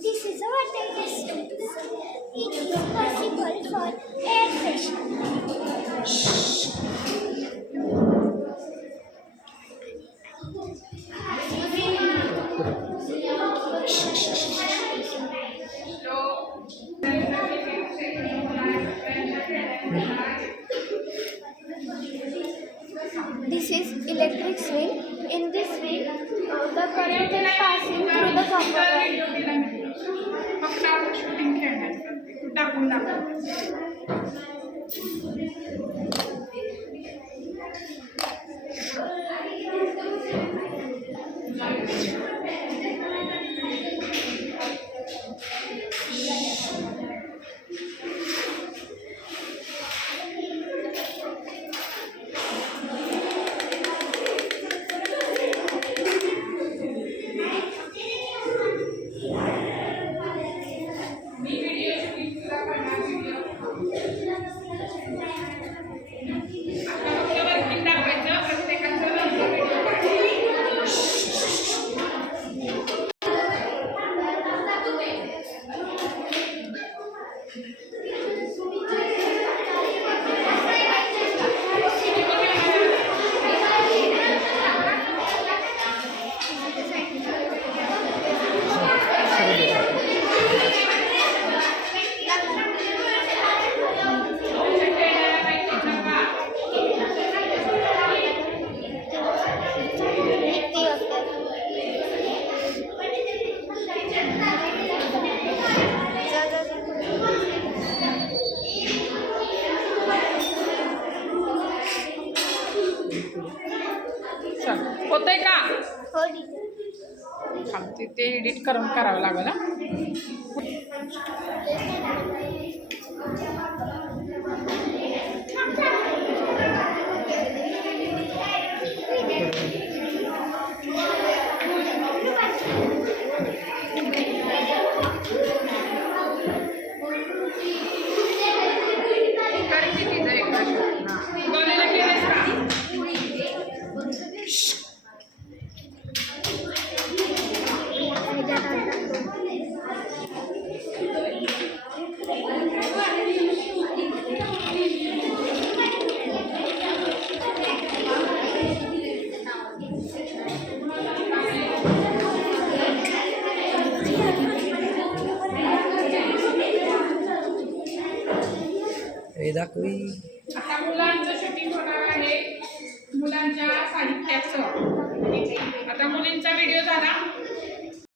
This is a water system. It is possible for air pressure. This is electric swing. In this swing, the current is passing through the copper wire. होतंय का? ते edit करून करावं लागेल ना. आता मुलांचं शूटिंग होणार आहे, मुलांच्या साहित्याचं. आता मुलींचा व्हिडिओ झाला.